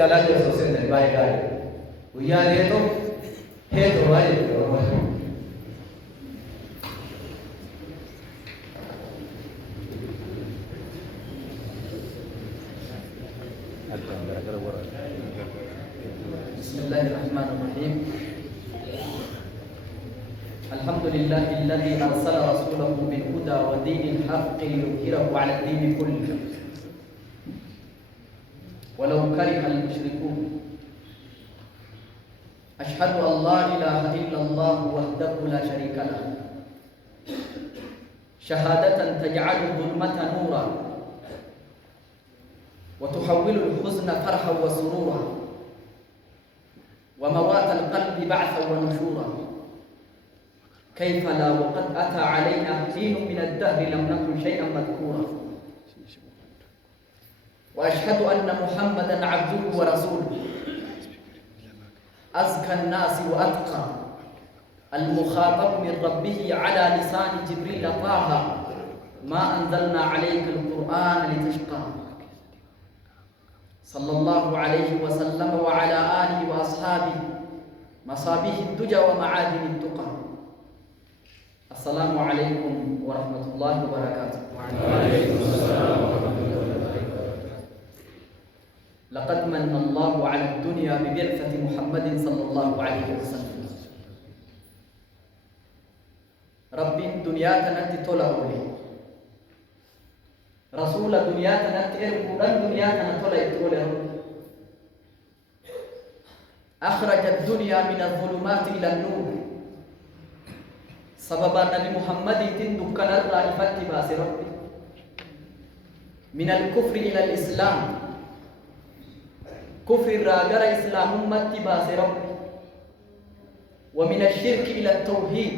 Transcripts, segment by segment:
ala de sosial de bai gai uya de to he to bai de ro بسم الله الرحمن الرحيم الحمد لله الذي أرسل رسوله بالهدى ودين الحق ليظهره على الدين كله ولو كره المشركون أشهد أن لا إله إلا الله وحده لا شريك له شهادة تجعل الظلمة نورا وتحول الحزن فرحا وسرورا وموات القلب بعثا ونشورا كيف لا وقد أتى علينا حين من الدهر لم نكن شيئا مذكورا وأشهد أن محمدا عبده ورسوله أزكى الناس وأتقى المخاطب من ربه على لسان جبريل طه ما أنزلنا عليك القرآن لتشقى صلى الله عليه وسلم وعلى آله وأصحابه مصابيح الدجى ومعادن التقى السلام عليكم ورحمة الله وبركاته. وعليكم السلام ورحمة الله وبركاته. لقد من الله على الدنيا ببعثة محمد صلى الله عليه وسلم. ربي الدنيا تنتي تولى رسول الدنيا تنتي القرآن الدنيا تنتي أخرج الدنيا من الظلمات إلى النور سبب النبي محمد تندكن الرائفة باس ربي من الكفر إلى الإسلام كفر الراجر إسلام أمتي باس ربي ومن الشرك إلى التوحيد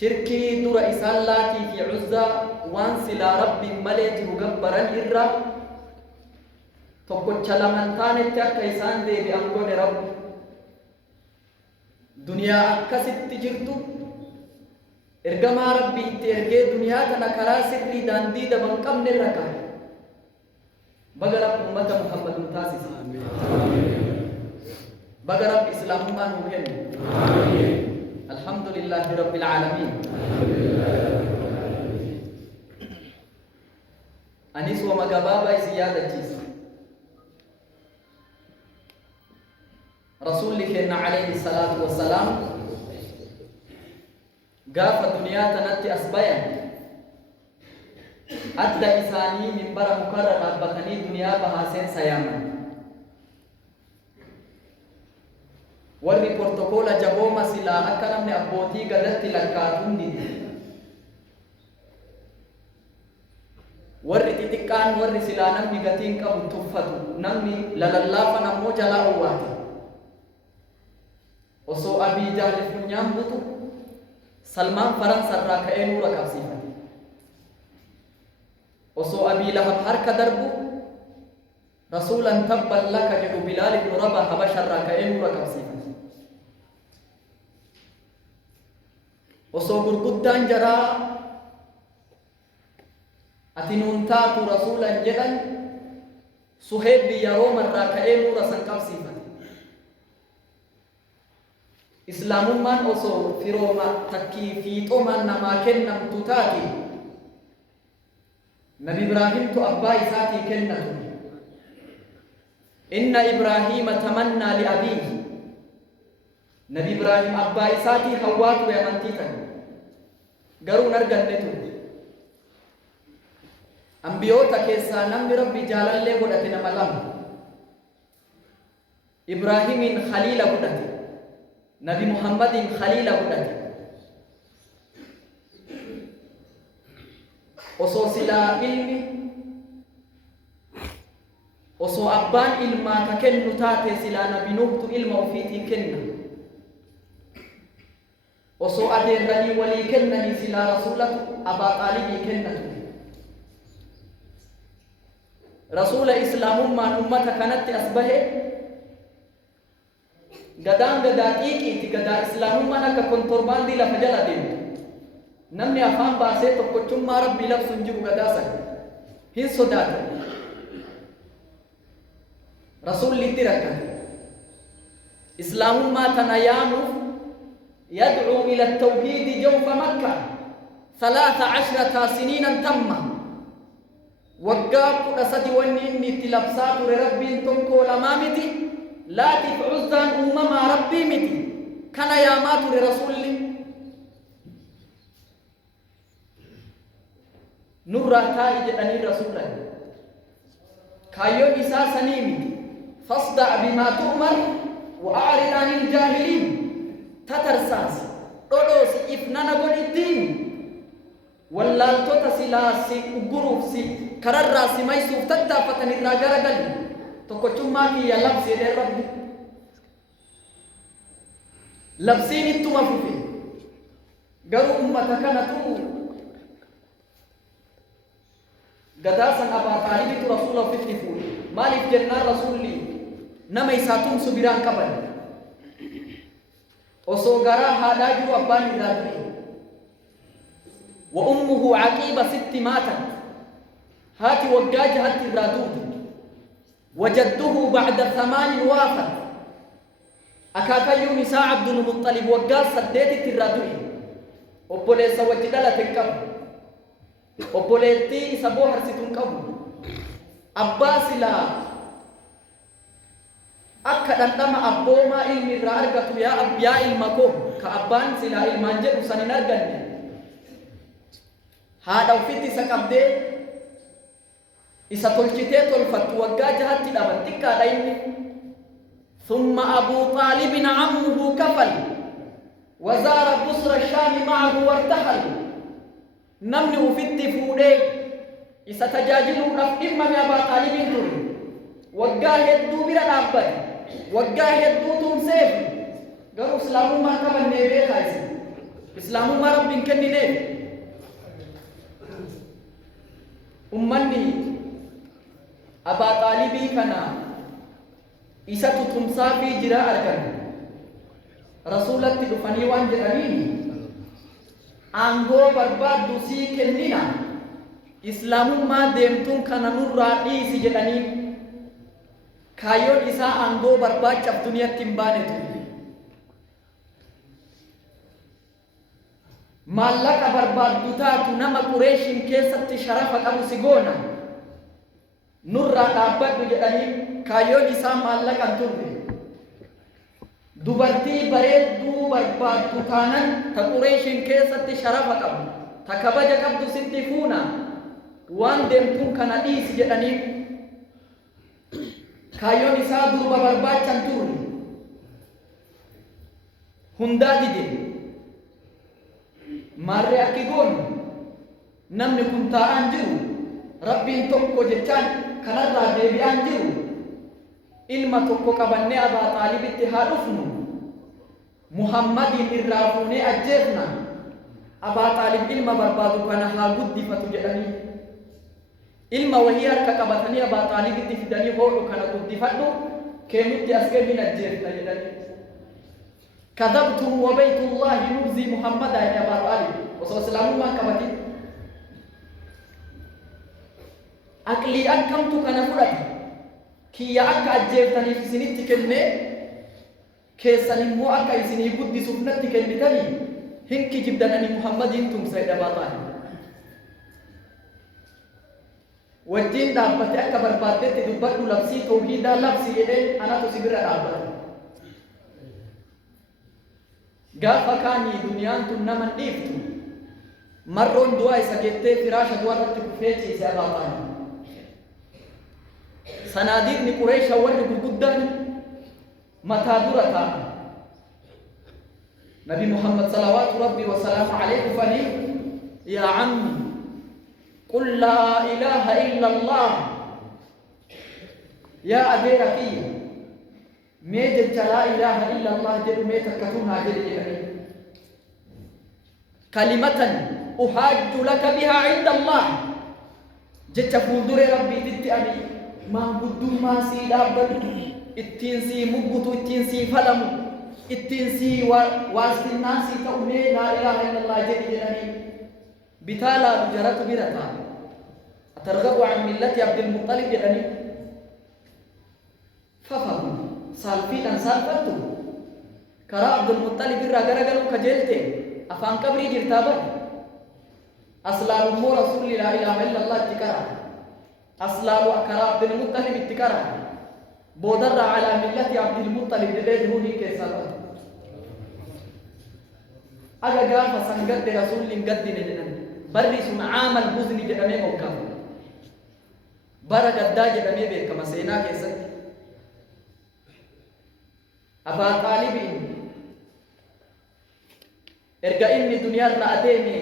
شركي در إسالاتي في عزة وانسلا رب مليت مقبرا إرّا تقول شلمنتان التاك إسان دي بأنقون رب دنيا أكست تجرتو إرقما ربي ترقى دنيا تنكرا سري داندي دبن كم نرقا بغرب أمة محمد تاسس بغرب إسلام ما نوهن الحمد لله رب العالمين أنيس ومقبابا زيادة جيس رسول لكنا عليه الصلاة والسلام قاف الدنيا تنتي أسبايا أدى إساني من برا مكرر أبتني دنيا بهاسين سياما ورّي بورتوكولا جابوما سلا أكرم أبوتي قدرت لكاتون دي ورّي تتكان ورّي سلا نمي قتين كابو تفتو نمي للالافا نمو جلا أواتي وصو أبي جهل فنيام بطو سلمان فرنسا راكا نورا كابسيفا وصو أبي لهب حرك دربو رسولا تبا لك جدو بلال بن ربا حبشا راكا نورا كابسيفا وصو برقدان جرا أتنون تاتو رسولا جدا سهيب بيروم راكا نورا سنكابسيفا إسلاممان أصو فيروما تكي في تومان نما كنم تتاتي نبي إبراهيم تو أبا إساتي كنتو إن إبراهيم تمنى لأبيه نبي إبراهيم أبا إساتي حوات ويمنتيتا قروا نرقل نتو أنبيوتا كيسا نمي ربي جالال لي قدتنا ملام إبراهيم خليل قدتنا نبي محمد خليل قدتي وصو سلا علمي وصو أبان علما ككن نتاتي سلا نبي نوبت علما وفيتي كن وصو أدين رني ولي كنني سلا رسولة أبا طالبي كنتو رسول إسلام ما أمة كانت أصبه gadaan gadaa xiiqiiti gadaa islaamummaan akka kontorbaandii lafa jala deemtu namni afaan baasee tokkochummaa rabbii labsu hin jiru gadaa sana hin sodaatan رسول لترك إسلام ما تنيام يدعو إلى التوحيد جوف مكة 13 سنين تم وقاب قصد ونيني تلبسات ربي تنكو لمامتي لا تفعزان أمما ربي متي كان يامات رسول لي نورا تائج أني رسول الله كايو إساء سنيمي فاصدع بما تؤمر وأعرض عن الجاهلين تترساس رولوس إفنانا قول الدين والله تتسلاسي وقروفسي كرراسي ما يسوف تتافتني الراجر قلبي تقول ما كي يلبسي دي ربي لبسين انتو مفوفين قالوا أمتك نتو قداسا أبا طالب رسول الله في التفول مالك جنان رسول لي نما يساتون سبيران كبر وصوغرا هاداجو أبان الرابي وأمه عقيبة 6 ماتت هاتي وقاج هاتي الرادود وجده بعد 8 وافت أكاكيو نساء عبد المطلب وقاج سديت الرادوي وبوليس وجدالة الكبر وبوليتي سبو حرسيتون كبر أباس لا أكد أنتما أبوما إلمي رأرقة يا إلمكو كأبان سلا إلمانجر وسنين أرقني هذا وفيتي سكبدي إسا تلجتي تلفت وقاجها تدابتك عليني ثم أبو طالب عمه كفل وزار بصر الشام معه وارتحل نمني وفيتي فودي إسا تجاجلوا إما من أبا طالب تري وقاه يدو بلا نابد وقاه يدو تمسيف قالوا إسلامو ما كمان نيبي خايسي إسلامو ما رب كني نيبي أمني أبا طالبي كنا إسا تتمسا في جراء أركان رسولة تدفني وان جرانيني أنغو برباد دوسي كننا إسلام ما ديمتون كنا نور رادي سجدانين كايون إسا أنغو برباد شب دنيا تنباني تولي مالك برباد دوتاتو نما قريشين كيسة شرفة أبو سيغونا نور رادابات بجدانين كايون إسا مالك أنتولي dubartii bareedduu barbaaddu taanan ta qureeshiin keessatti sharafa qabdu ta kabaja qabdu sitti fuuna waan deemtuun kana dhiisi jedhaniin kaayyoon isaa durba barbaachan turre hundaa dide maarree akki goonu namni kun taa'aan jiru rabbiin tokko jechaan kanarraa deebi'aan jiru ilma tokko qabannee Abaa Xaalibitti haa dhufnu Muhammadin irraa fuunee ajjeefna Abaa Xaalib ilma barbaadu kana haa guddifatu jedhanii ilma wahii harka qabatanii Abaa Xaalibitti fidanii hoodhu kana guddifadhu keenutti as gadi ajjeefna jedhanii kadhabtum wa baytullahi nubzi Muhammadaa ya Abaa Xaalib osoo islaamummaan qabatin aqlii akkamtu kana fudhate kiyya akka ajjeeftaniif isinitti kennee keessan immoo akka isinii guddisuuf natti kennitanii hin kijibdananii Muhammadiin tumsa Abaa Xaalib wajjin dhaabbate akka barbaaddetti dubbadhu labsii tawhiidaa labsi jedhee anatu si bira dhaabbate gaafa kaanii duniyaan tun nama dhiiftu marroon du'aa isa geettee firaasha du'aa irratti kufee ciise Abaa Xaalib sanadiidni Qureesha warri gurguddaan mataa dura taa'an Nabi Muhammad salawaatu rabbi wa salaamu alayhi fanii yaa cammi qul laa ilaaha illa Allah yaa adeera kiyya mee jecha laa ilaaha illa Allah jedhu mee takkatun haa jedhe jedhanii kalimatan uhaajju laka bihaa inda Allah jecha fuulduree rabbiititti ani maanguddummaa sii dhaabbadhu ittiin sii muggutu ittiin sii falamu ittiin sii waastinnaa sii ta'u mee laa ilaaha illallah jedhanii bitaalaa jaratu bira ta'a atarghabu an millati abdilmuxalib jedhanii salfiidhaan salphattu karaa Abdul Muttalib irraa garagalu kajeelte afaan qabrii jirtaa bar aslaalummoo rasuulli laa ilaaha illallah itti qara aslaalu karaa Abdul Muttalib itti qara boodarraa alaa millati Abdul Muttalib jedhee duruunii keessaa bar aga gaafa sangadde rasuulli hin gaddine jedhan barri sun aamal buzni jedhamee moggama bara gaddaa jedhamee beekama seenaa keessatti Abaa Xaalibiin erga inni duniyaarra adeeme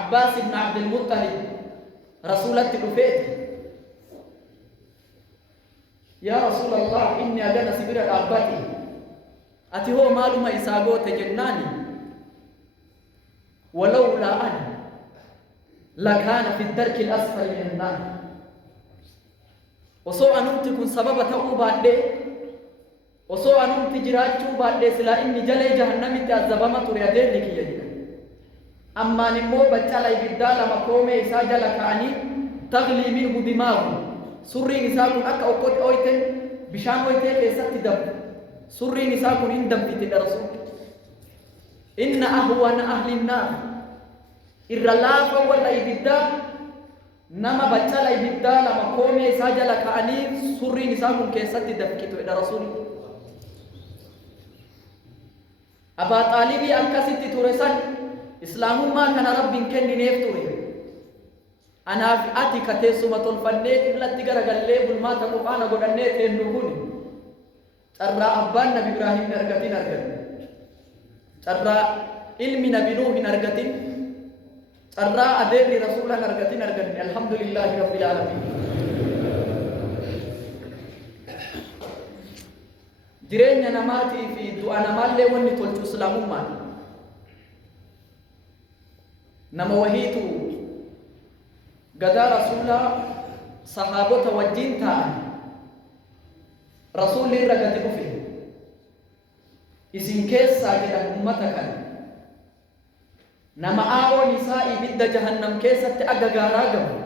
Abbaas ibn Abdul Muttalib rasuulatti dhufeeti yaa Rasuulallah inni agana sibira dhaabbate ati hoo maaluma isaa goote jennaani walawlaa ana lakaana fi darki al-asfali min an-naar osoo anumti kun sababa ta'uu baadhee osoo anumti jiraachuu baadhee silaa inni jalee jahannamitti azabama ture adeemni kiyya jedhan ammaan immoo baccala ibiddaa lama koomee isaa jala ka'anii taglii minhu dimaagu surriin isaa kun akka okkoti oyte bishaan oytee keessatti dabu surriin isaa kun hin dambite dharsu inna ahwana ahli nnaar irra laafa warra ibiddaa nama baccala ibiddaa lama koomee isaa jala ka'anii surriin isaa kun keessatti dabkitu edha rasuuli Abaa Xaalibii akkasitti ture san islaamummaa kana rabbiin kennineef ture anaaf ati ka teessuma tolfannee qiblatti garagallee bulmaata qur'aana godhannee teennu kun carraa abbaan nabi Ibraahim hin argatin arganne carraa ilmi nabi Nuuh hin argatin carraa adeerri rasuula hin argatin arganne alhamdulillahi rabbil aalamiin jireenya namaatii fi du'a namaallee wanni tolchu islaamummaan nama wahiitu gadaa rasuulaa sahaabota wajjiin ta'an rasuulli irra gadi dhufe isin keessaa jedhan ummata kana nama aawoon isaa ibidda jahannam keessatti aga gaaraa gabu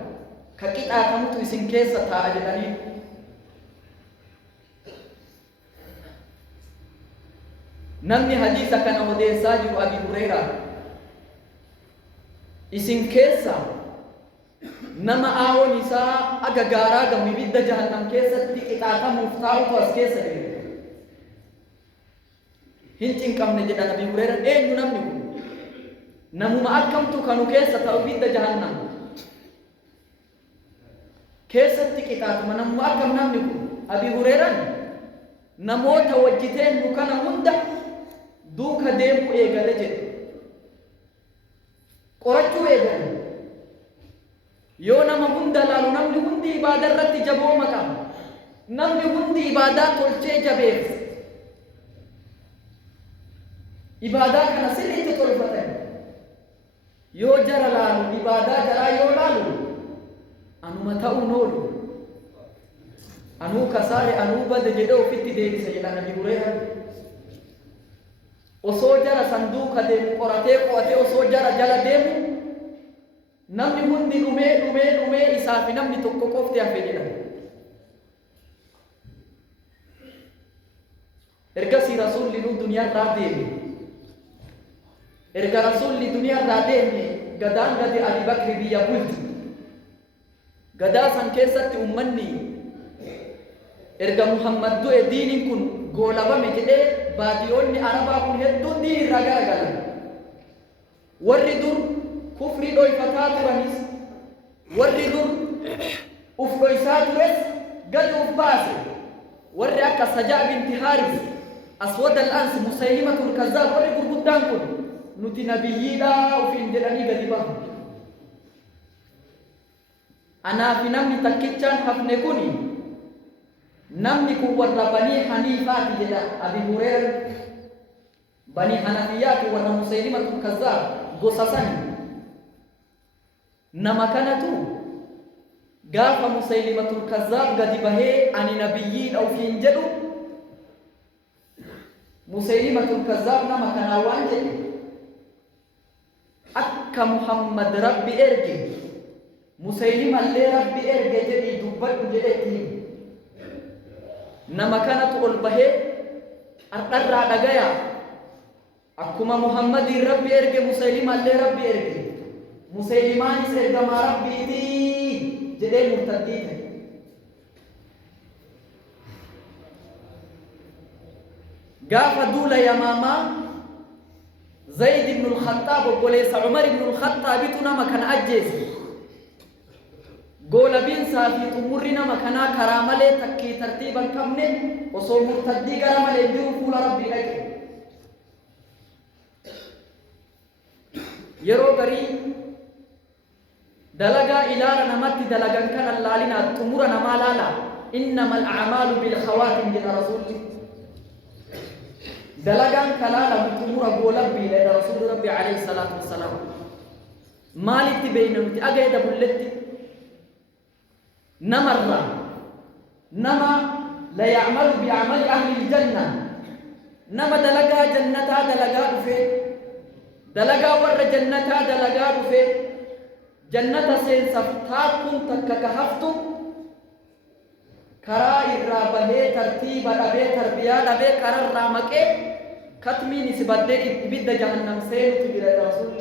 ka qixaatamutu isin keessa taa'a jedhanii namni hadiisa kana odeessaa jiru Abi Hurayraa isin keessa nama aawoon isaa aga gaaraa gamu ibidda jahannam keessatti qixaatamuuf taa'utu as keessa jira hin cinqamne jedhan Abi Hurayraa eenyu namni kun namuma akkamtu kanu keessa ta'u ibidda jahannam keessatti qixaatama namuma akkam namni kun Abi Hurayraan namoota wajjiteen nu kana hunda duuka deemuu eegale jedhe qorachuu eegale yoo nama hunda laalu namni hundi ibaadaa irratti jabooma qaba namni hundi ibaadaa tolchee jabeessa ibaadaa kana sirriitti tolfatan yoo jara laalu ibaadaa jaraa yoo laalu anuma ta'uun oolu anuu kasaare anuu bade jedhee ofitti deebisa jedha Nabi Hurayraa osoo jara sanduuqa deemu qoratee qo'atee osoo jara jala deemu namni hundi dhumee isaa fi namni tokko qofti hafe jedha ergasii rasuulli nu duniyaarraa deeme erga rasuulli duniyaarraa deeme gadaan gadi Abi Bakri biyya bulti gadaa san keessatti ummanni erga Muhammad du'e diiniin kun goolabame jedhee baadiyoonni arabaa kun hedduun diin irraa garagalan warri dur kufrii dhoyfataa turanis warri dur uf dhoysaa tures gadi uf baase warri akka Sajaa binti Haaris Aswad al-Ansi Musaylimatul Kazzaab warri gurguddaan kun nuti nabiyyiidhaa ufiin jedhanii gadi bahu anaa fi namni takkichaan hafne kuni namni kun warra Banii Haniifaati jedha Abi Hurayraa Banii Hanafiyyaati warra Musaylimatul Kazzaab gosa sani nama kanatu gaafa Musaylimatul Kazzaab gadi bahee ani nabiyyiidha ufiin jedhu Musaylimatul Kazzaab nama kanaa waan jedhe akka Muhammad Rabbi erge Musaylimallee Rabbi erge jedhii dubbadhu jedhetti nama kanatu ol bahee أرقى دقايا أكما محمد ربي إرقى مسلم اللي ربي إرقى مسلمان سيرقى ما ربي دي جدي مرتدين قاف دولا يا ماما زيد بن الخطاب وليس عمر بن الخطاب تنام كان أجيز قول بينسا في تمرنا مكانا كرامله تكي ترتيبا كمنه وصو مرتدي كرامله يديو فول ربي لك يرو غري دلغا الى نمت دلغا كان اللالنا تمرنا مالالا انما الاعمال بالخواتم للرسول دلغا كلالا تمر غولبي لرسول ربي عليه الصلاه والسلام مالك بينهم اجيد بلتي نمر نما لا يعمل بعمل أهل الجنة نما دلقا جنة دلقا في دلقا ور جنة دلقا في جنة سين سفتاك كنت كهفتو كرا إرابه ترتيب أبي تربية أبي كرا رامك ختمي نسبة إبدا جهنم سين تبير الرسول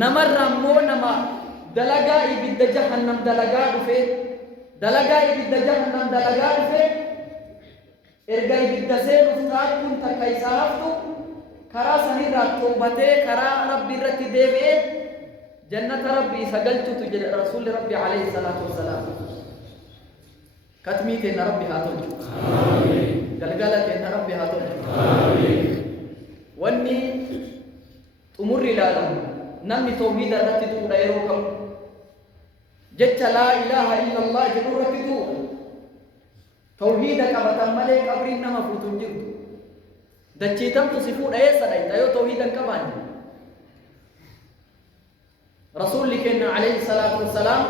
نمر رامو نما دلقا إبدا جهنم دلقا في دلقا إبدا جهنم دلقا في إرقا إبدا سين افتاك كنت كيسافتو كرا سنيرا توبته كرا ربي رتي ديبه جنة ربي سقلتو تجد رسول ربي عليه الصلاة والسلام كتميتين ربي هاتون قلقلتين ربي هاتون واني تمر لالم نمي توحيد رتي دور يروكم جت لا إله إلا الله جنور رتي دور توحيدك أبتم ملك أبرين نما فوتون جرد دچيتم تصفون أي سنة أيو توحيدا كمان رسول لكن عليه الصلاة والسلام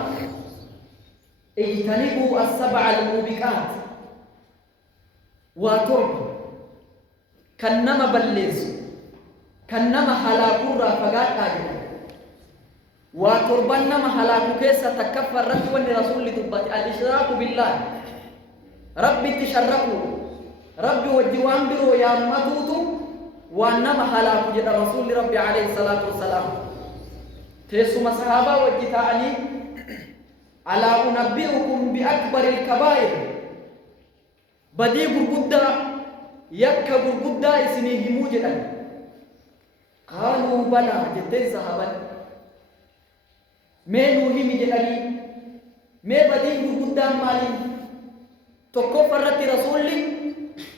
اجتنبوا السبع الموبقات وترب كنما بلز كنما حلاقورا فقات آجل وتربنما حلاقو كيسا تكفر رجوان رسول لدبات الإشراك بالله ربي تشركوا ربي والجوان برو يا مدوتو وانما حلاك جد رسول ربي عليه الصلاة والسلام تيسو صحابة وجتاني ألا أنبئكم بأكبر الكبائر بدي برقودة يكا برقودة اسمه موجدا قالوا بلى جدين صحابة مينو هم جدني مي بدي برقودة مالي تكفرت رسولي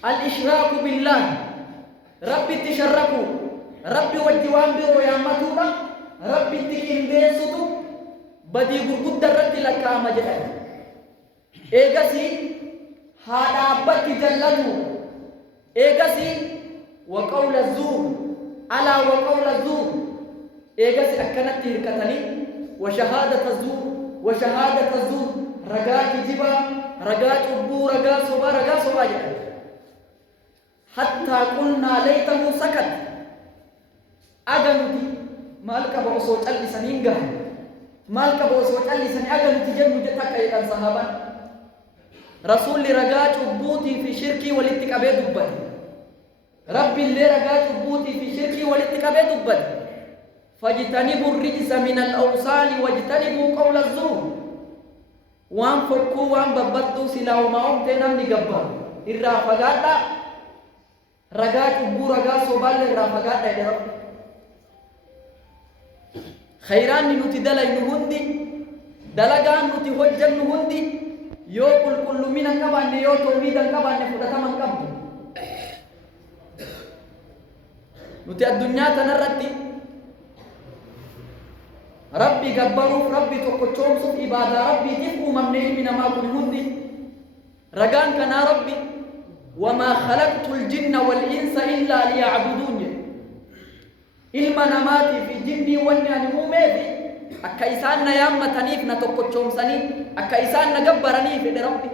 الإشراك بالله ربي تشركوا ربي والجوان برو يا مدولا ربي تكين ديسوتو بدي قد رد لك مجد إيغسي هذا أبت جلدو إيغسي وقول الزور على وقول الزور إيغسي أكنت تركتني وشهادة الزور وشهادة الزور رقاك جبا رقاك أبو رقا صبا جدا حتى قلنا ليته سكت أجنتي مالك بوسوت اللي سنينجا مالك بوسوت اللي سن أجنتي جنب جتك أيضا صحابا رسول رجاج بوتي في شركي ولتكابي دبتي ربي اللي رجاج بوتي في شركي ولتكابي دبتي فاجتنبوا الرجس من الأوصال واجتنبوا قول الزور وان فكوا وان ببدو سلا وما هم تنام نجبا الرافقات رجاء أبو رجاء صوبال الرافقات يا رب خيران نتدل نهندي دلجان نتهجن نهندي يو كل من كبان يو توحيدا كبان فلتا من كبد نتي الدنيا تنرتي ربي جبروا ربي تقطعون صف إبادة ربي تفهم ممنه من ما كل هندي رجان كنا ربي وما خلقت الجن والإنس إلا ليعبدوني إلما نماتي في جني ونياني موميدي أكا إسان نيام تنيف نتوقع سني أكا إسان نجبرني في ربي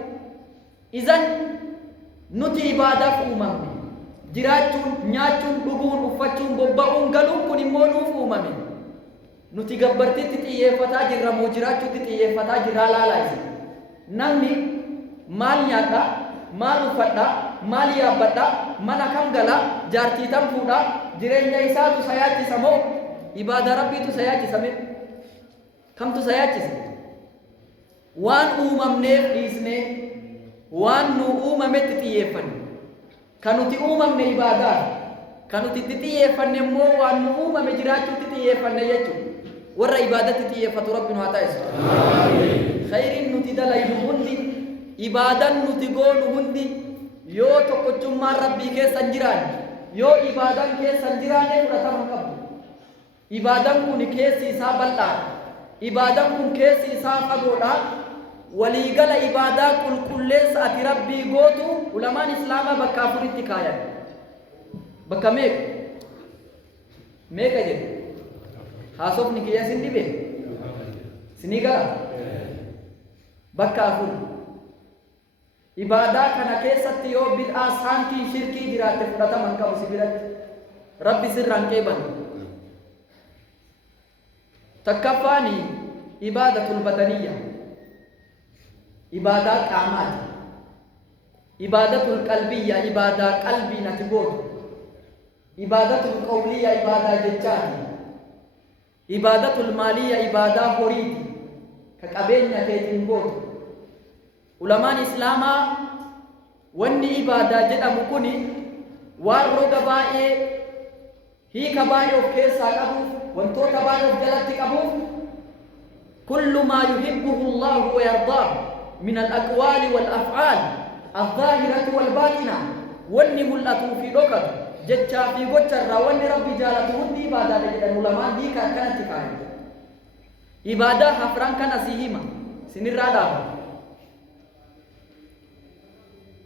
إذن نتي إبادة فومامي جراتون نياتون بغون وفتون ببعون قلون كن مونو فومامي نتي جبرتي تتيي فتا جرى موجراتو تتيي فتا جرى لالايزي نمني مال نياتا maal uffadha, maal yaabbadha, mana kam gala, jaartii tam fuudha, jireenya isaatu isa yaachisa moo ibaadaa rabbiitu isa yaachisame? Kamtu isa yaachise? Waan uumamneef dhiisnee waan nu uumametti xiyyeeffanne. Kan nuti uumamne ibaadaa, kan nuti itti xiyyeeffanne immoo waan nu uumame jiraachuutti xiyyeeffanne jechuudha. Warra ibaadatti xiyyeeffatu Rabbi nu haa taasisu. Khayriin nuti dalaynu hundi, ibaadan nuti goonu hundi yoo tokkochummaan Rabbii keessa hin jiraanne, yoo ibaadan keessa hin jiraanne fudhatama hin qabu. Ibaadan kun keessi isaa bal'aadha. Ibaadan kun keessi isaa fagoodha. Waliigala ibaadaa qulqulleessa ati Rabbii gootu ulamaan Islaamaa bakka afuritti kaayan. Bakka meeqa? Meeqa jedhe? Haasofni kiyya sin dhibe? Sinii gara? Bakka afur. Ibaadaa kana keessatti yoo bid'aa saantii shirkii jiraatte fudhatama hin qabu si biratti. Rabbi sirraan qeeban. Takkaffaani ibaadatul badaniyya. Ibadaa qaamaati. Ibadatul qalbiyya, ibadaa qalbii nati gootu. Ibadatul qawliyya, ibadaa jechaati. Ibadatul maaliyya, ibadaa horiiti. Ka qabeenya keetiin gootu. Ulamaan Islaamaa wanni ibadaa jedhamu kuni waan roga baay'ee hiika baay'ee of keessaa qabuuf, wantoota baay'ee of jalatti qabuuf kullu maa yuhibbuhu Allahu wa yardaahu من الأقوال والأفعال الظاهرة والباطنة وني ملأتو في دوكر جتشا في قتر وني ربي جالته ودي إبادة لجد العلماء دي كانت تفاهم إبادة حفران كان سيهما سنر رادام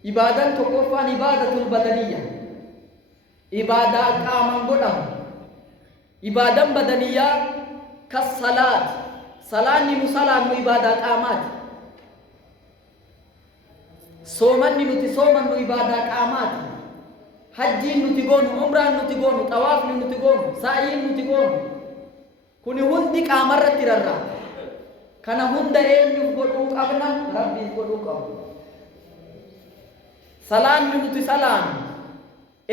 إبادة تقفان إبادة البدنية إبادة قامان قدام إبادة بدنية كالصلاة صلاة نمسلام إبادة قامات Soomanni nuti soomannu ibaadaa qaamaati. Hajjiin nuti goonu, umraan nuti goonu, xawaafni nuti goonu, saa'iin nuti goonu. Kuni hundi qaamarratti rarra'a. Kana hunda eenyuuf godhuu qabna? Rabbiif godhuu qabna. Salaanni nuti salaannu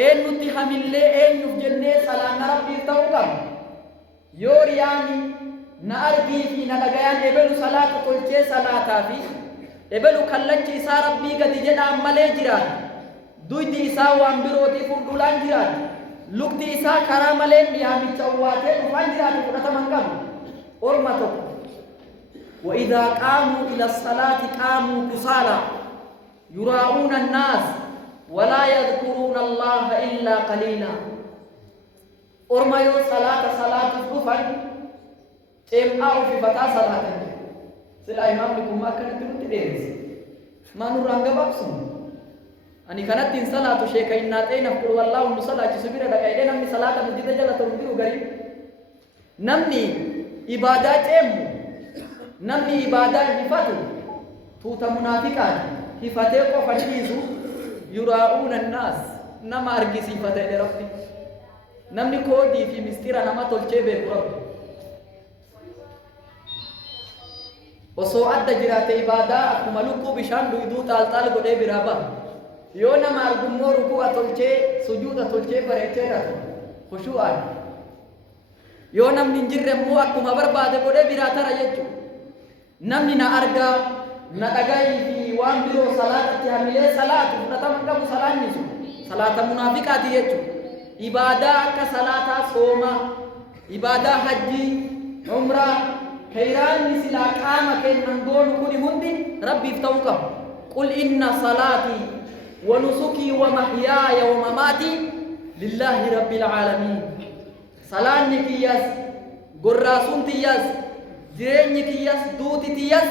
eenyutti hamillee eenyuuf jennee salaanna Rabbiif ta'uu qabna. Yoo riyaani na argii fi na dhagayaan ebelu salaata tolchee salaataa fi ebelu kallachi isaa Rabbii gadi jedhaan malee jiraata. Duydi isaa waan birootii fuuldulaan jiraata. Lukti isaa karaa malee dhiyaamicha uwwaatee dhufaan jiraatu fudhatama hin qabu. Orma tokko. وإذا قاموا إلى الصلاة قاموا كسالى يراءون الناس ولا يذكرون الله إلا قليلا. Orma yoo salaata dhufan ceem'aa ofii fataa salaatan. Sila imaamni kun akkanatti nutti dheeresse. Maa nurraan gabaabsinu? Ani kanattiin salaatu sheeka innaa xeenaaf qul wallaahu nu salaachisu bira dhaqaidee namni salaata masjida jala ta'u jiru garii. Namni ibaadaa ceemu, namni ibaadaa hifatu tuuta munaafiqaati. Hifatee qofa dhiisu yuraa'uuna annaas nama argisiifatee Rabbi. Namni koodii fi mistira nama tolchee beeku Rabbi. Osoo adda jiraate ibaadaa akkuma lukkuu bishaan duwiduu xaalxaal godhee biraa ba'a. Yoo nama argummoo ruku'a tolchee sujuuda tolchee bareechee dhatu khushu'aan. Yoo namni hin jirre immoo akkuma barbaade godhee biraa tara jechuudha. Namni na argaa, na dhagayii fi waan biroo salaatatti hamilee salaatu fudhatama qabu salaanni sun salaata munaafiqaati jechuudha. Ibaadaa akka salaataa soomaa, ibaadaa hajjii, umraa, khayraanni silaa qaama kennan goonu kuni hundi Rabbiif ta'uu qabu. Qul inna salaatii wa nusukii wa mahyaaya wa mamaatii lillaahi rabbil aalamiin. Salaanni kiyyas, gorraasuun tiyyas, jireenyi kiyyas, duuti tiyyas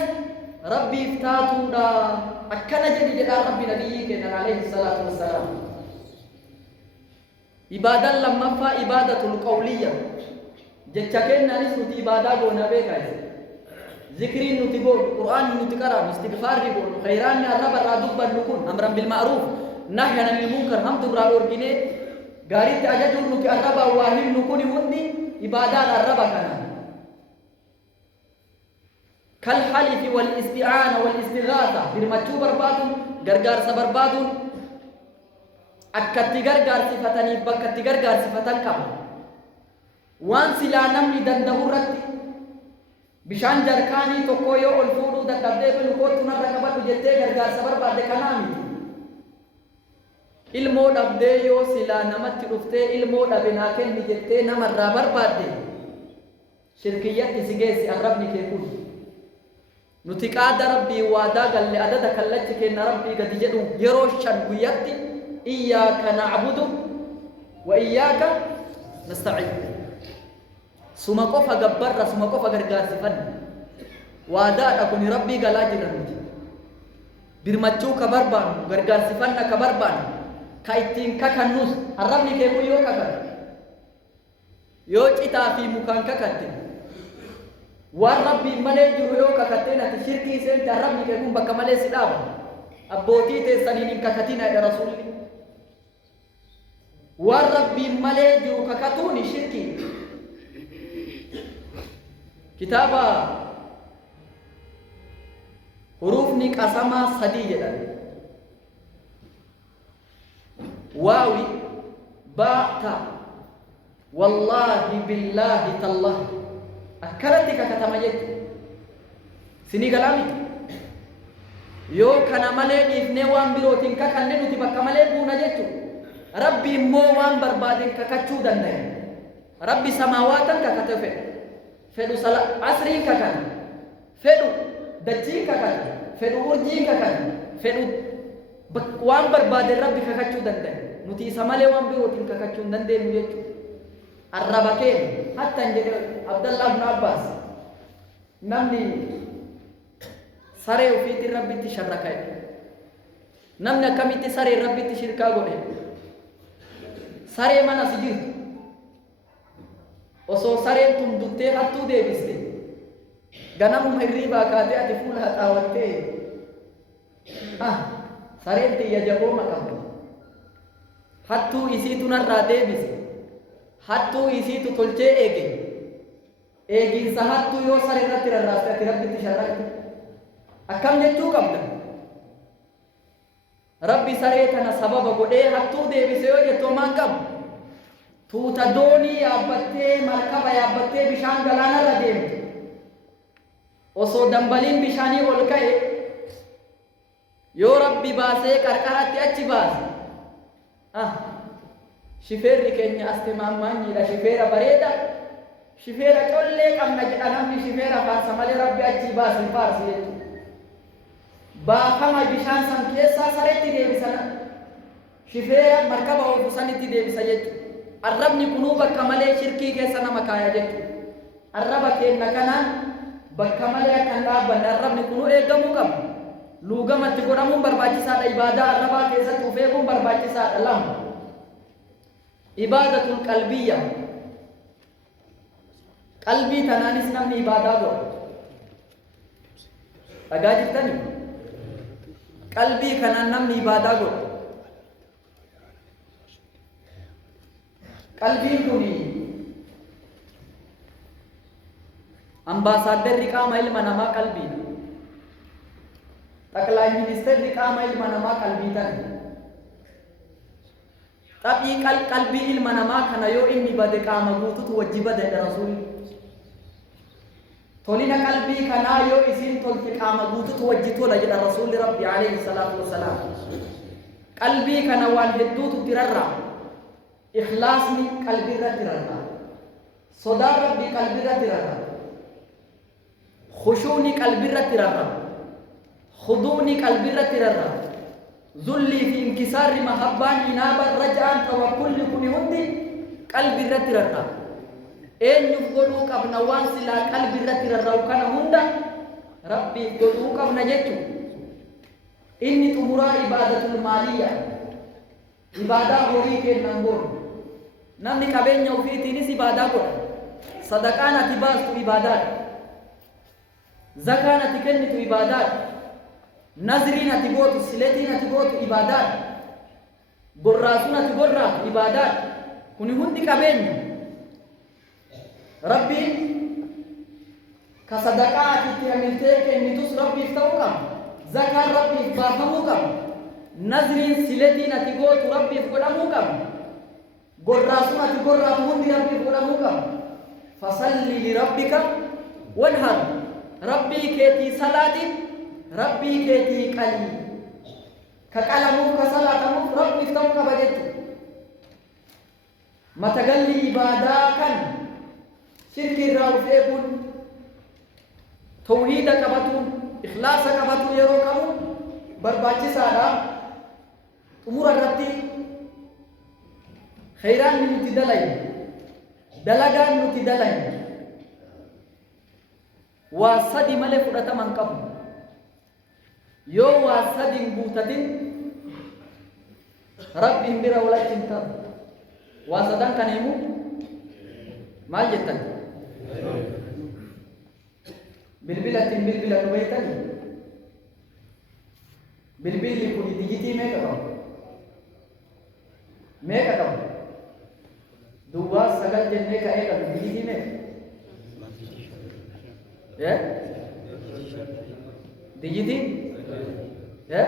Rabbiif taatuudha. Akkana jedhi jedhaa Rabbi nabiyyi kennan alayhi salaatu wassalaam. Ibaadan lammaffaa ibaadatul qawliyya. Jecha kennaanis nuti ibaadaa goona beekaa. Zikriin nuti goonu, Qur'aanni nuti qaraanu, istighfaarri goonu, khayraanni arraba irraa dubbannu kun amran bil ma'ruuf, nahyan anil munkar hamdu irraa dhorginee gaariitti ajajuun nuti arrabaan waa himnu kuni hundi ibaadaan arraba kana. كالحلف والاستعانة والاستغاثة برمتشو بربادون غرغار سبربادون أكتي غرغار صفتني بكتي غرغار صفتن كم وان سلا نمني دنده رتي بشان جركاني توكويو الفودو دكابدي بلوكوتو نركبت جتة غرغار سبرباد كنامي ilmoo dhabdee yoo silaa namatti dhuftee ilmoo dhabe naa kenni jettee namarraa barbaadde shirkiyyatti si geessi arrabni kee kun nuti qaada rabbii waadaa galle adada kallachi kenna rabbii gadi jedhu yeroo shan guyyatti iyyaaka na'budu wa iyyaaka nasta'iin suma qofa gabbarra suma qofa gargaarsifanna waadaadha kun rabbii galaa jira nuti birmachuu ka barbaannu gargaarsifanna ka barbaannu kaitin kakannus harabni ke yo kakan yo cita fi mukan kakatte war rabbi male juru yo kakatte na shirki sen harabni ke kun bakka male sidaba abboti te saninin kakatina da rasulli war rabbi male juru kakatuni shirki kitaba huruf ni qasama sadi jedhan واوي باتا والله بالله تالله أكلتك كتمجد سني كلامي يو كان مالي إفني وان بروتين كأنه تبقى مالي بونا جتو ربي مو وان بربادين ككتشو دنده ربي سماواتا ككتفه فدو سلا عصرين ككان فدو دجين ككان فدو ورجين ككان فدو وان بربادين ربي ككتشو دنده nuti samale wan birotin kakachun dande mu jechu arrabake hatta njede Abdullah ibn Abbas namni sare ufiti rabbiti sharrakai namni akamiti sare rabbiti shirka gone sare mana sijir oso sare tum dutte hattu debiste ganam hirriba kaate ati ful hatawatte sare te yajabo makam hattu isitu narraa deebise hattu isitu tolchee eeginsa hattu yoo sare irratti rarraafte ati rabbitti sharrakte akkam jechuu qabda rabbi saree tana sababa godhee hattuu deebise yoo jettoo maan qabu tuuta doonii yaabbattee markaba yaabbattee bishaan galaanarra deemte osoo dambaliin bishaanii ol ka'e yoo rabbi baasee qarqaratti achi baase shifeerri keenya astimammaanyiidha shifeera bareeda shifeera collee qabna jedha namni shifeera faarsa malee rabbi achi baase faarsi jechuudha baafama bishaan san keessaa sareetti deebisan shifeera markaba oofu sanitti deebisa jechuudha arrabni kunuu bakka malee shirkii keessa nama kaaya jechuudha arraba keenna kanaan bakka malee akkan dhaabbanne arrabni kunuu eegamuu qabu luugamatti godhamuun barbaachisaadha ibaadaa arrabaa keessatti ufeeguun barbaachisaadha lama ibadatul qalbiyya qalbii tanaanis namni ibaadaa godha dhagaa jirtani qalbii kanaan namni ibaadaa godha qalbiin kuni ambaasaaddarri qaama ilma namaa qalbiidha Taklai minister di kama ilma nama kalbi tadi. Tapi kalbi ilma nama kana yo inni bade kama gutu tu wajib dari Rasul. Tolina kalbi kana yo isin tolti kama gutu tu wajib tu lagi dari Rasul Rabbi alaihi salatu wassalam. Kalbi kana wan heddu tu tirarra. Ikhlas ni kalbi ra tirarra. Saudara Rabbi kalbi ra tirarra. Khushu ni kalbi ra tirarra. خذوني قلبي رتررا ذلي في انكسار محبان إنابا رجعان توكل كل هندي قلبي رتررا إن يفقدوا قبنا وانسلا قلبي رتررا وكان هندا ربي يفقدوا قبنا جتو إني تمرا عبادة المالية عبادة هوري كن نمبر نمني كبين يوفيتي نس عبادة قد صدقانا تباس تو عبادات زكانا تكني تو عبادات نظرنا تبوت سلتنا تبوت عبادات براسنا تبرع عبادات كوني هندي كابين ربي كصدقات تعملتك إن تس ربي فتوكم زكاة ربي فاهموكم نذر سلتي نتيجوت ربي فقدموكم قراسون تقرأتهم ربي فقدموكم فصل لربك وانهر ربي كيتي صلاتي ربي كيتي قلي كقلموك كصلاتهم ربي فتوكم بجد ما تقلي إباداكا شرك الراوفيكون توحيد كبتون إخلاص كبتون يروكم برباچي سارا أمور الرتي خيران نتدلين دلغان نتدلين واسدي ملك فرطة من قبل يو واسدي بوتتين رب إمبرا ولا تنتظر واسدان كان يمو ما جتن بالبلة نبيتن بالبل كوني ديجيتي ميكا كم دوا سجل جنة كأيك ديجيتي ميك يا ديجيتي يا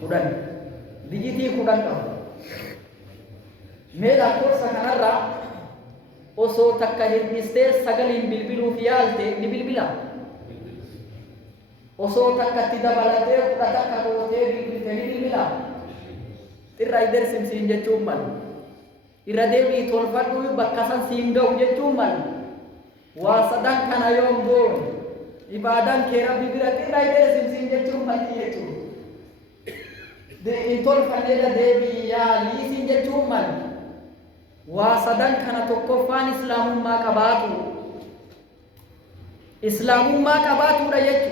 كودان ديجيتي كودان كم मेरा कोर्स कनारा ओसो तक्का हिस्से सगलिन बिलबिलु फियालते निबिलबिला ओसो तक्का तिदा balate उड़ा तक्का कोते बिलबिलते निबिलबिला तिर्रा इधर सिमसिन जेचुमन इरा देवी तोलफाटु बक्काsan singgau jecuman wasadang kana yombo ibadan kera bibira tiर्रा इधर सिमसिन जेचुman yecu de intolfanela devi ya lisin jecuman wasadan kana tokkoffaan islaamummaa qabaatu dha jechu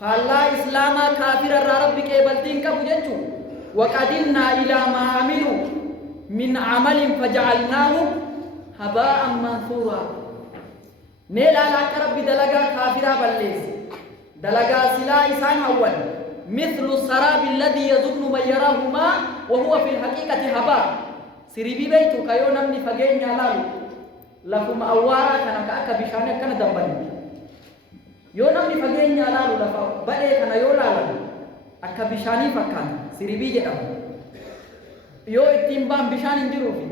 faallaa islaamaa kaafira irraa rabbi qeebaltiin qabu jechu waqadimnaa ilaa maa amilu min amalin faja'alnaahu habaa'an mansuuraa mee laala akka rabbi dalagaa kaafiraa balleesse dalagaa silaa isaan hawwan mithlu saraabi alladhii yazunnu man yaraahu maa wa huwa fi lhaqiiqati habaa siribi baitu kayo namni fageenya lalu lafuma awwara kana ka akka bishane kana dambani yo namni fageenya lalu lafa bade kana yo lalu akka bishani fakkaata siribi jedhamu yo ittiin baan bishaan hin jiruufi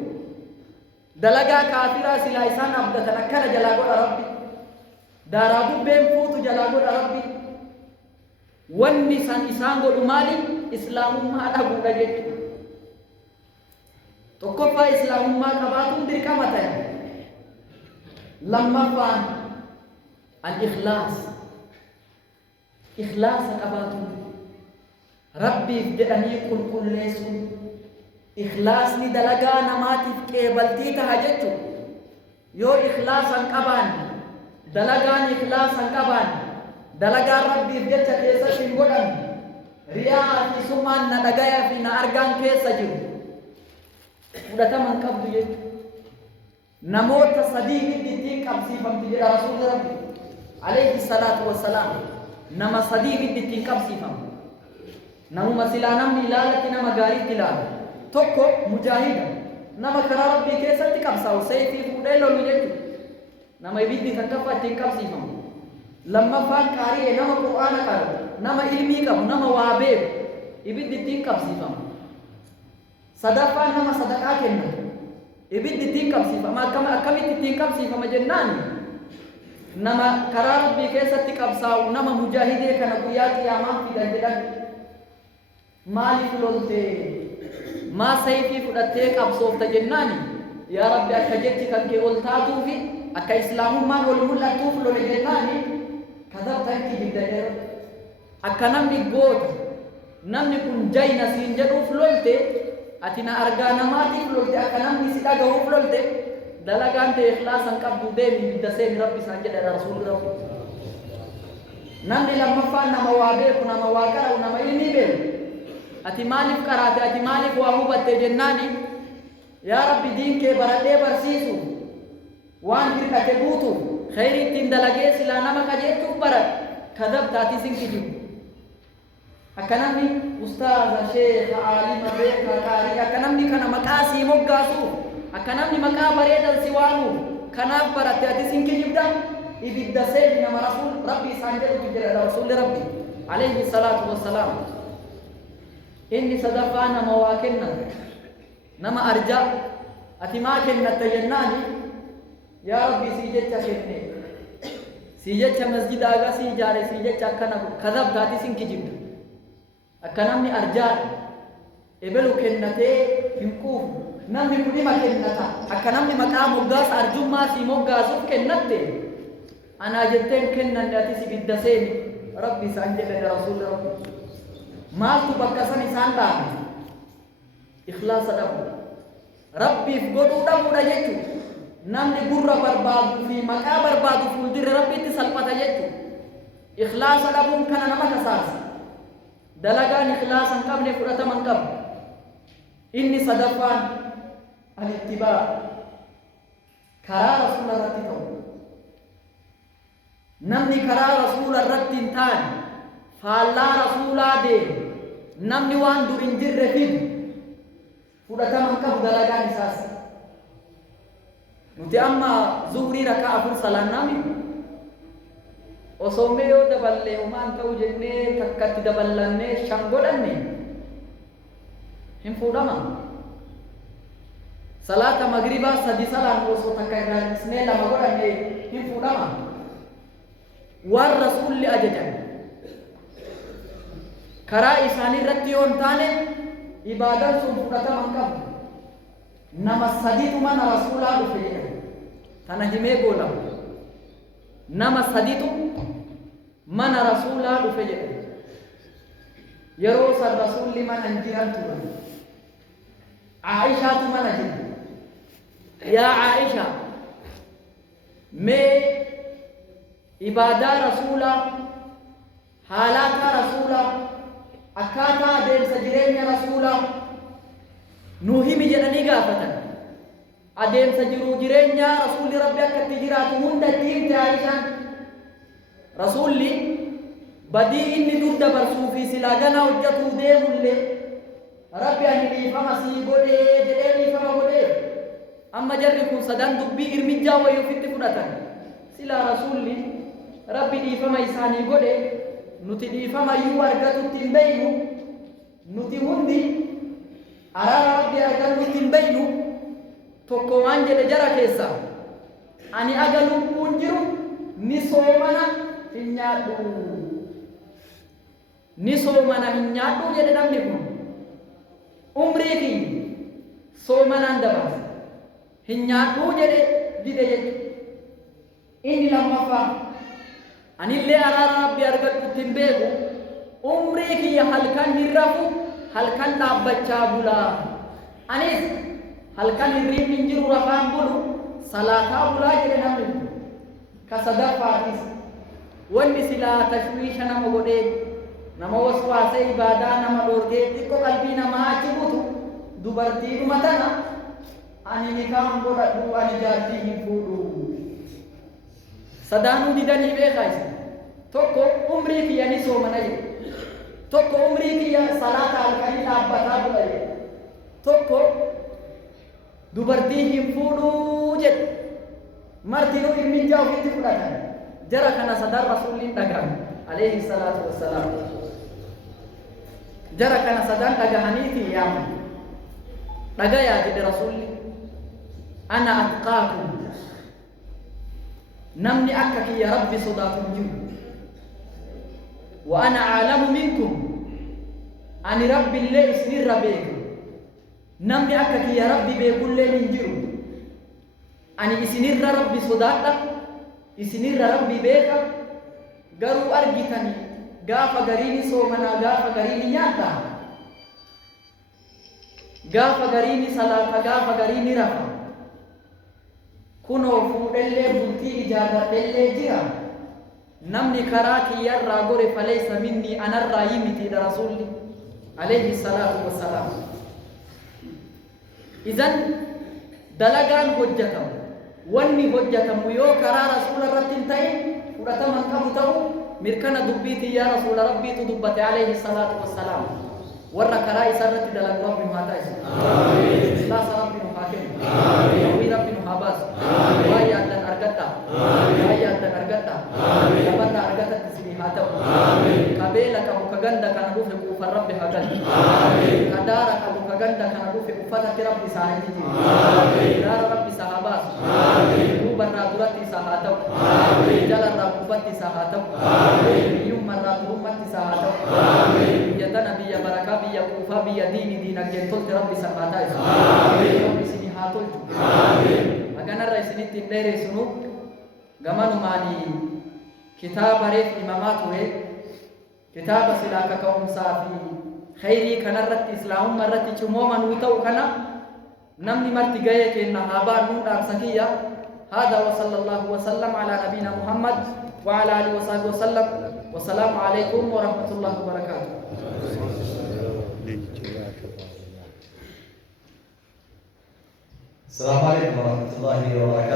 dalagaa kaafiraa silaa isaan abdatan akkana jalaa godha rabbi daaraa bubbeen fuutu jalaa godha rabbi wanni san isaan godhu maali islaamummaa dhabuudha jechuudha tokkoffaa islaamummaa qabaatuun dirqama ta'e lammaffaan ikhlaasa qabaatuun rabbiif jedhanii qulqulleessuun ikhlaasni dalagaa namaatiif qeebaltii taha jechuun yoo ikhlaasan qabaan dalagaan ikhlaasan qabaan dalagaan rabbiif jecha keessatti hin godhan riyaa fi summaan na dhagayaa fi na argaan keessa jiru fudhataman qabdu jechuudha namoota sadii biddiittiin qabsiifamti jedha rasuulli rabbi alayhi salaatu wassalaam nama sadii biddiittiin qabsiifamu namuma silaa namni ilaalatti nama gaariitti ilaala tokko mujaahida nama karaa rabbii keessatti qabsaa'u sayfii fuudhee lolu jechuudha nama ibiddi takkaffaa ittiin qabsiifamu lammaffaan qaari'ee nama qur'aana qabu nama ilmii qabu nama waa beeku ibiddi ittiin qabsiifamu sadaffaan nama sadaqaa kennu ibiddi ittiin qabsiifama akkamitti ittiin qabsiifama jennaan nama karaa rabbii keessatti qabsaa'u nama mujaahidee kana guyyaa qiyaamaa fidan jedhan maaliif lolte maa sayfii fudhattee qabsoofta jennaan yaa rabbi akka jechi kan kee ol taatuufi akka islaamummaan ol mul'atuuf lole jennaan kadhabta itti jiddadeera akka namni goota namni kun jayna siin jedhuuf lolte ati na argaa namaatiif lolte akka namni si dhagahuuf lolte dalagaan ta'e ikhlaasan qabdu deemi bidda seeni rabbi isaan jedha rasuulli rabbi namni lammaffaan nama waa beeku nama waa qara'u nama ilmii beeku ati maaliif qaraate ati maaliif waa hubatte jennaani yaa rabbi diin kee baradhee barsiisu waan hir'ate guutu khayri ittiin dalagee silaa nama qajeelchuuf baradhe kadhabta ati sin kijibu akka namni ustaaza sheekha aalima beekaa qaarii akka namni kana maqaa sii moggaasu akka namni maqaa bareedan si waamu كناف برات أتسين كجبدا إبدا سيدنا رسول ربي سانجل تجرى رسول ربي عليه الصلاة والسلام إني صدفانا مواكلنا نما أرجع أتماكلنا تجناني يا ربي سيجت كني سيجت مسجد آغا سيجاري سيجت أكنا كذب داتي سين كجبدا أكنامني أرجع إبلو كنتي يمكوف نامي كوني ما كنتا أكنامني مقام مقاس أرجو ما سي مقاس كنتي أنا جتين كنن داتي سي بدسين ربي سانجل رسول ربي ما تبكسني ساندا إخلاص دابو ربي فقدو دابو دايتو نامني برا برباد في مقام برباد فولدر ربي تسلبتا يتو إخلاص دابو كان نما كساس دلغان إخلاصا قبل فرطة من قبل إني صدفان الاتباع كرا رسول الرتي نمني كرا رسول الرتي تان فالله رسول دي نمني وان دورين جر فيد فرطة من قبل دلغان إساس نتي أما زهري ركا أفر صلاة نامي osoo mee yoo daballee homaan ta'u jennee takkatti daballannee shan godhanne hin fuudhama. Salaata magribaa sadi salaan osoo takka irraannisnee lama godhanne hin fuudhama. Waan rasuulli ajajan karaa isaanii irratti yoo hin taane ibaadaan sun fudhatama hin qabu. Nama sadiitu mana rasuulaa dhufe jedhama. Tana himee goolamu. Nama sadiitu mana rasuulaa dhufe jedhe yeroo san rasuulli mana hin jiran turan Aishaatu mana jira yaa Aisha mee ibaadaa rasuulaa haalaata rasuulaa akkaataa adeemsa jireenya rasuulaa nuu himi jedhanii gaafatan adeemsa jiruu jireenya rasuulli rabbi akka itti jiraatu hunda itti himte Aishaan rasuulli badii inni dur dabarsuu fi silaa ganaa hojjatuu deemullee rabbi ani dhiifama sii godhee jedhee dhiifama godhee amma jarri kun sadan dubbii irmijjaa wayii ofitti fudhatan silaa rasuulli rabbi dhiifama isaanii godhe nuti dhiifama iyyuu argatutti hin beeynu nuti hundi araara rabbi argannutti hin beeynu tokko waan jedhe jara keessa ani aga lubbuun jiru ni soomana hin nyaadhu ni soomana hin nyaadhu jedhe namni kun umrii fi soomanaan dabarsa hin nyaadhu jedhe dide jedhe inni lammaffaa anillee araara rabbi argadhutti hin beeku umrii kiyya halkan hin rafu halkan dhaabbachaa bulaa anis halkan hirriibni hin jiru rafaan bulu salaataa bulaa jedhe namni ka sadaffaatis wanni silaa tashwiisha nama godhee nama waswaasee ibaadaa nama dhoorgee xiqqoo qalbii namaa achi butu dubartiidhuma tana ani nikaan godhadhu ani jaartii hin fuudhu sadaanuu didanii beekaa isa tokko umrii kiyya ni soomana jedhe tokko umrii kiyya salaata halkanii dhaabbataa bula jedhe tokko dubartii hin fuudhuu jedhe martinuu irmijjaa ofitti fudhatan jara kana sadan rasuulliin dhagaan alayhi salaatu wassalaam jara kana sadan dhagahaniiti yaaman dhagayaa jedhe rasuulli ana atqaakum namni akka kiyya rabbi sodaatu hin jiru wa ana aalamu minkum ani rabbi illee isinirra beeka namni akka kiyya rabbi beekulleen hin jiru ani isinirra rabbi sodaadha isinirra rabbi beeka garuu argitani gaafa gariini soomanaa gaafa gariini nyaata gaafa gariini salaata gaafa gariini rafa kunoo fuudhellee bultii ijaarradhellee jira namni karaa kiyyarraa gore falaysa minni anarraa yimitiidha rasuulli alayhi salaatu wassalaam izan dalagaan hojjetamu wanni hojjetamu yoo karaa rasuula irratti hin ta'in fudhataman qabu ta'u mirkana dubbiitii yaa rasuula rabbiitu dubbate alayhi salaatu wassalaam ورا كراي سرت دلال ربي مهاتايس لا ربي محاكم وي ربي محاباس ويا أدن أرقتا ويا أدن أرقتا لبنا أرقتا تسبيحاته قبيلك أبو كغندا كان روح كوفر ربي هاجل كدارك أبو كغندا كان روح كوفتك ربي ساعتي دار ربي صحاباس روبا راتورتي ساعته جل ربوفتي ساعته يوم مرات رومتي ساعته يا نبي يا بركة يا كوفا يا دينك جنتول ربي ساعته ربي سني هاتول أنا رئيسني تندري سنو جمانو ماني كتاب ريف إمامات وه كتاب سلاك كوم صافي خيري كنرت إسلام مرت چموما نوتو كنا نمني مرت جاية كنا هابار نور أرسكية هذا وصلى الله وسلم على نبينا محمد وعلى آله وصحبه وسلم والسلام عليكم ورحمة الله وبركاته. السلام عليكم ورحمة الله وبركاته.